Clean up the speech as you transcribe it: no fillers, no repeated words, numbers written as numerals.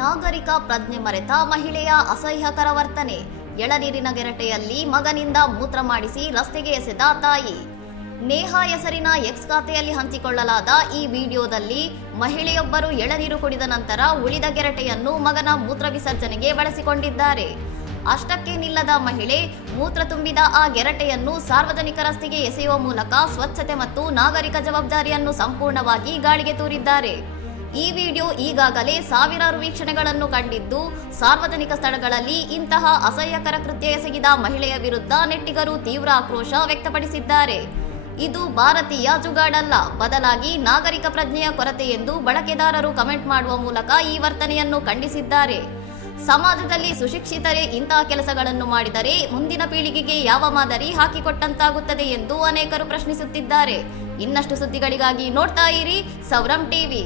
ನಾಗರಿಕ ಪ್ರಜ್ಞೆ ಮರೆತ ಮಹಿಳೆಯ ಅಸಹ್ಯಕರ ವರ್ತನೆ. ಎಳನೀರಿನ ಗೆರಟೆಯಲ್ಲಿ ಮಗನಿಂದ ಮೂತ್ರ ಮಾಡಿಸಿ ರಸ್ತೆಗೆ ಎಸೆದ ತಾಯಿ. ನೇಹಾ ಹೆಸರಿನ ಎಕ್ಸ್ ಖಾತೆಯಲ್ಲಿ ಹಂಚಿಕೊಳ್ಳಲಾದ ಈ ವಿಡಿಯೋದಲ್ಲಿ ಮಹಿಳೆಯೊಬ್ಬರು ಎಳನೀರು ಕುಡಿದ ನಂತರ ಉಳಿದ ಗೆರಟೆಯನ್ನು ಮಗನ ಮೂತ್ರ ವಿಸರ್ಜನೆಗೆ ಬಳಸಿಕೊಂಡಿದ್ದಾರೆ. ಅಷ್ಟಕ್ಕೆ ನಿಲ್ಲದ ಮಹಿಳೆ ಮೂತ್ರ ತುಂಬಿದ ಆ ಗೆರಟೆಯನ್ನು ಸಾರ್ವಜನಿಕ ರಸ್ತೆಗೆ ಎಸೆಯುವ ಮೂಲಕ ಸ್ವಚ್ಛತೆ ಮತ್ತು ನಾಗರಿಕ ಜವಾಬ್ದಾರಿಯನ್ನು ಸಂಪೂರ್ಣವಾಗಿ ಗಾಳಿಗೆ ತೂರಿದ್ದಾರೆ. ಈ ವಿಡಿಯೋ ಈಗಾಗಲೇ ಸಾವಿರಾರು ವೀಕ್ಷಣೆಗಳನ್ನು ಕಂಡಿದ್ದು, ಸಾರ್ವಜನಿಕ ಸ್ಥಳಗಳಲ್ಲಿ ಇಂತಹ ಅಸಹ್ಯಕರ ಕೃತ್ಯ ಎಸಗಿದ ಮಹಿಳೆಯ ವಿರುದ್ಧ ನೆಟ್ಟಿಗರು ತೀವ್ರ ಆಕ್ರೋಶ ವ್ಯಕ್ತಪಡಿಸಿದ್ದಾರೆ. ಇದು ಭಾರತೀಯ ಜುಗಾಡಲ್ಲ, ಬದಲಾಗಿ ನಾಗರಿಕ ಪ್ರಜ್ಞೆಯ ಕೊರತೆ ಎಂದು ಬಳಕೆದಾರರು ಕಮೆಂಟ್ ಮಾಡುವ ಮೂಲಕ ಈ ವರ್ತನೆಯನ್ನು ಖಂಡಿಸಿದ್ದಾರೆ. ಸಮಾಜದಲ್ಲಿ ಸುಶಿಕ್ಷಿತರೇ ಇಂತಹ ಕೆಲಸಗಳನ್ನು ಮಾಡಿದರೆ ಮುಂದಿನ ಪೀಳಿಗೆಗೆ ಯಾವ ಮಾದರಿ ಹಾಕಿಕೊಟ್ಟಂತಾಗುತ್ತದೆ ಎಂದು ಅನೇಕರು ಪ್ರಶ್ನಿಸುತ್ತಿದ್ದಾರೆ. ಇನ್ನಷ್ಟು ಸುದ್ದಿಗಳಿಗಾಗಿ ನೋಡ್ತಾ ಇರಿ ಸೌರಂ ಟಿವಿ.